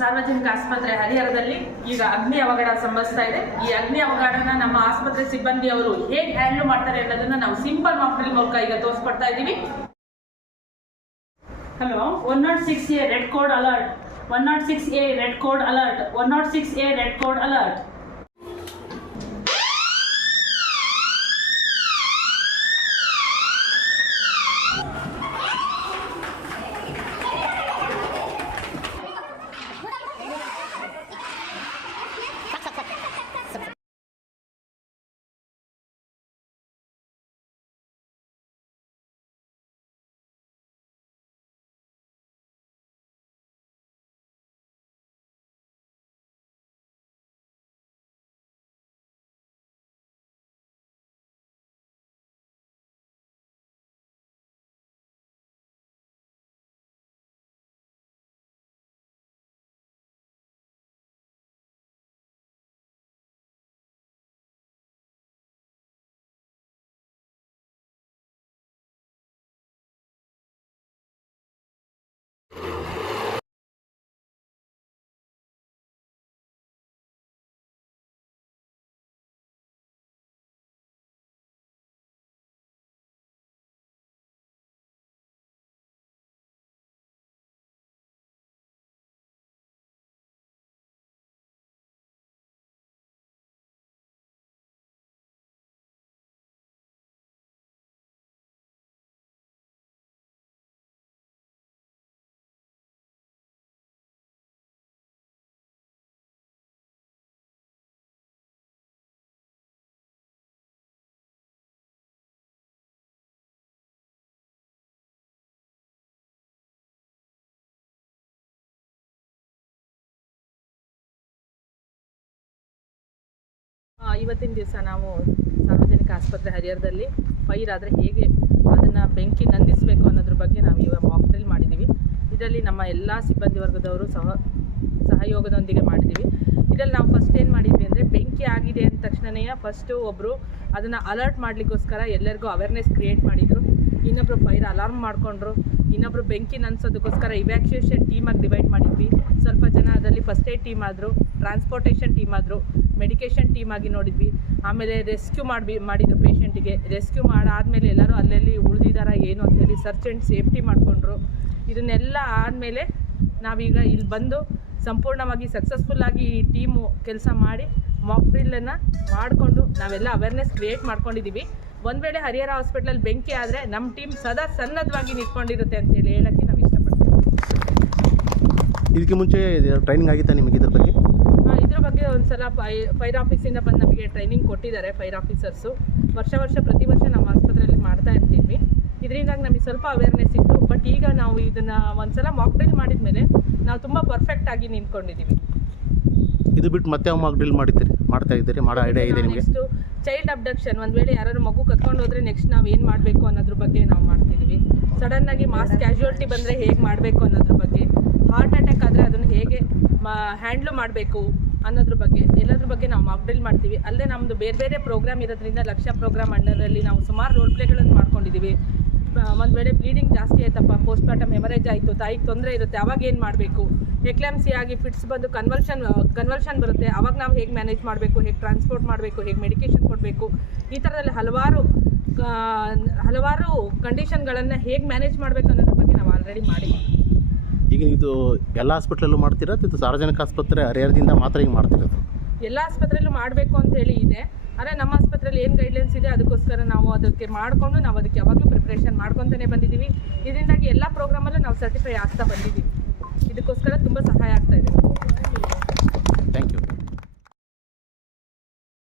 ಸಾರ್ವಜನಿಕ ಆಸ್ಪತ್ರೆ ಹರಿಹರದಲ್ಲಿ ಈಗ ಅಗ್ನಿ ಅವಘಡ ಸಂಭವಿಸ್ತಾ ಇದೆ. ಈ ಅಗ್ನಿ ಅವಘಡನ ನಮ್ಮ ಆಸ್ಪತ್ರೆ ಸಿಬ್ಬಂದಿಯವರು ಹೇಗೆ ಹ್ಯಾಂಡಲ್ ಮಾಡ್ತಾರೆ ಅನ್ನೋದನ್ನ ನಾವು ಸಿಂಪಲ್ ಮಾಪನ ಮೂಲಕ ಈಗ ತೋರಿಸ್ಕೊಡ್ತಾ ಇದ್ದೀವಿ. Hello, 106A red code alert, 106A red code alert, 106A red code alert. ಇವತ್ತಿನ ದಿವಸ ನಾವು ಸಾರ್ವಜನಿಕ ಆಸ್ಪತ್ರೆ ಹರಿಹರದಲ್ಲಿ ಫೈರ್ ಆದರೆ ಹೇಗೆ ಅದನ್ನು ಬೆಂಕಿ ನಂದಿಸಬೇಕು ಅನ್ನೋದ್ರ ಬಗ್ಗೆ ನಾವು ಇವಾಗ ಮಾಕ್ ಡ್ರಿಲ್ ಮಾಡಿದ್ದೀವಿ. ಇದರಲ್ಲಿ ನಮ್ಮ ಎಲ್ಲ ಸಿಬ್ಬಂದಿ ವರ್ಗದವರು ಸಹಯೋಗದೊಂದಿಗೆ ಮಾಡಿದ್ದೀವಿ. ಇದರಲ್ಲಿ ನಾವು ಫಸ್ಟ್ ಏನು ಮಾಡಿದ್ವಿ ಅಂದರೆ, ಬೆಂಕಿ ಆಗಿದೆ ಅಂದ ತಕ್ಷಣವೇ ಫಸ್ಟು ಒಬ್ಬರು ಅದನ್ನು ಅಲರ್ಟ್ ಮಾಡಲಿಕ್ಕೋಸ್ಕರ ಎಲ್ಲರಿಗೂ ಅವೇರ್ನೆಸ್ ಕ್ರಿಯೇಟ್ ಮಾಡಿದರು. ಇನ್ನೊಬ್ಬರು ಫೈರ್ ಅಲಾರ್ಮ್ ಮಾಡಿಕೊಂಡ್ರು, ಇನ್ನೊಬ್ಬರು ಬೆಂಕಿ ನಂದಿಸೋದಕ್ಕೋಸ್ಕರ ಇವ್ಯಾಕ್ಯುಯೇಷನ್ ಟೀಮಾಗಿ ಡಿವೈಡ್ ಮಾಡಿದ್ವಿ. ಸ್ವಲ್ಪ ಜನ ಅದರಲ್ಲಿ ಫಸ್ಟ್ ಏಡ್ ಟೀಮ್ ಆದರು, ಟ್ರಾನ್ಸ್ಪೋರ್ಟೇಷನ್ ಟೀಮ್ ಆದರು, ಮೆಡಿಕೇಷನ್ ಟೀಮ್ ಆಗಿ ನೋಡಿದ್ವಿ. ಆಮೇಲೆ ರೆಸ್ಕ್ಯೂ ಮಾಡಿದ್ರು ಪೇಷಂಟಿಗೆ. ರೆಸ್ಕ್ಯೂ ಮಾಡಾದಮೇಲೆ ಎಲ್ಲರೂ ಅಲ್ಲಲ್ಲಿ ಉಳಿದಿದ್ದಾರಾ ಏನು ಅಂತೇಳಿ ಸರ್ಚ್ ಆ್ಯಂಡ್ ಸೇಫ್ಟಿ ಮಾಡಿಕೊಂಡ್ರು. ಇದನ್ನೆಲ್ಲ ಆದಮೇಲೆ ನಾವೀಗ ಇಲ್ಲಿ ಬಂದು ಸಂಪೂರ್ಣವಾಗಿ ಸಕ್ಸಸ್ಫುಲ್ಲಾಗಿ ಈ ಟೀಮು ಕೆಲಸ ಮಾಡಿ ಮಾಕ್ ಡ್ರಿಲ್ಲನ್ನು ಮಾಡಿಕೊಂಡು ನಾವೆಲ್ಲ ಅವೇರ್ನೆಸ್ ಕ್ರಿಯೇಟ್ ಮಾಡ್ಕೊಂಡಿದ್ದೀವಿ. ಒಂದು ವೇಳೆ ಹರಿಹರ ಹಾಸ್ಪಿಟ್ಲಲ್ಲಿ ಬೆಂಕಿ ಆದರೆ ನಮ್ಮ ಟೀಮ್ ಸದಾ ಸನ್ನದ್ಧವಾಗಿ ನಿಂತ್ಕೊಂಡಿರುತ್ತೆ ಅಂತೇಳಿ ಹೇಳೋಕ್ಕೆ ನಾವು ಇಷ್ಟಪಡ್ತೀವಿ. ಇದಕ್ಕೆ ಮುಂಚೆ ಟ್ರೈನಿಂಗ್ ಆಗಿತ್ತಾ ನಿಮಗೆ ಇದ್ರ ಬಗ್ಗೆ? ಇದ್ರ ಬಗ್ಗೆ ಒಂದು ಸಲ ಫೈರ್ ಆಫೀಸಿಂದ ಬಂದು ನಮಗೆ ಟ್ರೈನಿಂಗ್ ಕೊಟ್ಟಿದ್ದಾರೆ ಫೈರ್ ಆಫೀಸರ್ಸು. ಪ್ರತಿ ವರ್ಷ ನಮ್ಮ ಆಸ್ಪತ್ರೆಯಲ್ಲಿ ಮಾಡ್ತಾ ಇರ್ತೀವಿ. ಇದರಿಂದಾಗಿ ನಮಗೆ ಸ್ವಲ್ಪ ಅವೇರ್ನೆಸ್ ಇತ್ತು. ಬಟ್ ಈಗ ನಾವು ಇದನ್ನು ಒಂದು ಸಲ ಮಾಕ್ ಡ್ರಿಲ್ ಮಾಡಿದ ಮೇಲೆ ನಾವು ತುಂಬ ಪರ್ಫೆಕ್ಟಾಗಿ ನಿಂತ್ಕೊಂಡಿದ್ದೀವಿ. ಇದು ಬಿಟ್ಟು ಮತ್ತೆ ಮಾಕ್ ಡ್ರಿಲ್ ಮಾಡ್ತಾ ಇದ್ದೀರಿ? ಮಾಡೋ ಐಡಿಯಾ ಇದೆ ನಿಮಗೆ? ನೆಕ್ಸ್ಟು ಚೈಲ್ಡ್ ಅಬ್ಡಕ್ಷನ್, ಒಂದು ವೇಳೆ ಯಾರಾದ್ರು ಮಗು ಕತ್ಕೊಂಡು ಹೋದರೆ ನೆಕ್ಸ್ಟ್ ನಾವು ಏನು ಮಾಡಬೇಕು ಅನ್ನೋದ್ರ ಬಗ್ಗೆ ನಾವು ಮಾಡ್ತಿದ್ದೀವಿ. ಸಡನ್ನಾಗಿ ಮಾಸ್ ಕ್ಯಾಶುಯಾಲಿಟಿ ಬಂದರೆ ಹೇಗೆ ಮಾಡಬೇಕು ಅನ್ನೋದ್ರ ಬಗ್ಗೆ, ಹಾರ್ಟ್ ಅಟ್ಯಾಕ್ ಆದರೆ ಅದನ್ನು ಹೇಗೆ ಹ್ಯಾಂಡ್ಲು ಮಾಡಬೇಕು ಅನ್ನೋದ್ರ ಬಗ್ಗೆ ಎಲ್ಲದ್ರ ಬಗ್ಗೆ ನಾವು ಮಾಕ್ ಡ್ರಿಲ್ ಮಾಡ್ತೀವಿ. ಅಲ್ಲದೆ ನಮ್ಮದು ಬೇರೆ ಬೇರೆ ಪ್ರೋಗ್ರಾಮ್ ಇರೋದ್ರಿಂದ ಲಕ್ಷ್ಯ ಪ್ರೋಗ್ರಾಮ್ ಅಂಡರಲ್ಲಿ ನಾವು ಸುಮಾರು ರೋಲ್ ಪ್ಲೇಗಳನ್ನು ಮಾಡ್ಕೊಂಡಿದ್ದೀವಿ. ಒಂದು ವೇಳೆ ಬ್ಲೀಡಿಂಗ್ ಜಾಸ್ತಿ ಆಯ್ತಪ್ಪ, ಪೋಸ್ಟ್ ಮಾರ್ಟಮ್ ಹೆಮರೇಜ್ ಆಯಿತು, ತಾಯಿಗೆ ತೊಂದರೆ ಇರುತ್ತೆ, ಅವಾಗ ಏನು ಮಾಡಬೇಕು, ಎಕ್ಲಾಮ್ಸಿ ಆಗಿ ಫಿಟ್ಸ್ ಬಂದು ಕನ್ವಲ್ಷನ್ ಬರುತ್ತೆ, ಅವಾಗ ನಾವು ಹೇಗೆ ಮ್ಯಾನೇಜ್ ಮಾಡಬೇಕು, ಹೇಗೆ ಟ್ರಾನ್ಸ್ಪೋರ್ಟ್ ಮಾಡಬೇಕು, ಹೇಗೆ ಮೆಡಿಕೇಷನ್ ಕೊಡಬೇಕು, ಈ ಥರದಲ್ಲಿ ಹಲವಾರು ಕಂಡೀಷನ್ಗಳನ್ನು ಹೇಗೆ ಮ್ಯಾನೇಜ್ ಮಾಡಬೇಕು ಅನ್ನೋದ್ರ ಬಗ್ಗೆ ನಾವು ಆಲ್ರೆಡಿ ಮಾಡಿದ್ದೀವಿ. ಈಗ ಇದು ಎಲ್ಲ ಹಾಸ್ಪಿಟ್ಲಲ್ಲೂ ಮಾಡ್ತೀರಾ ಅಥವಾ ಸಾರ್ವಜನಿಕ ಆಸ್ಪತ್ರೆ ಹರಿಹರದಿಂದ ಮಾತ್ರ ಹಿಂಗೆ ಮಾಡ್ತಿರೋದು? ಎಲ್ಲ ಆಸ್ಪತ್ರೆಯಲ್ಲೂ ಮಾಡಬೇಕು ಅಂತ ಹೇಳಿ ಇದೆ. ಆದರೆ ನಮ್ಮ ಆಸ್ಪತ್ರೆಯಲ್ಲಿ ಏನು ಗೈಡ್ಲೈನ್ಸ್ ಇದೆ ಅದಕ್ಕೋಸ್ಕರ ನಾವು ಅದಕ್ಕೆ ಮಾಡಿಕೊಂಡು ನಾವು ಅದಕ್ಕೆ ಯಾವಾಗಲೂ ಪ್ರಿಪ್ರೇಷನ್ ಮಾಡ್ಕೊತಾನೆ ಬಂದಿದ್ದೀವಿ. ಇದರಿಂದಾಗಿ ಎಲ್ಲ ಪ್ರೋಗ್ರಾಮಲ್ಲೂ ನಾವು ಸರ್ಟಿಫೈ ಆಗ್ತಾ ಬಂದಿದ್ದೀವಿ. ಇದಕ್ಕೋಸ್ಕರ ತುಂಬ ಸಹಾಯ ಆಗ್ತಾ ಇದೆ.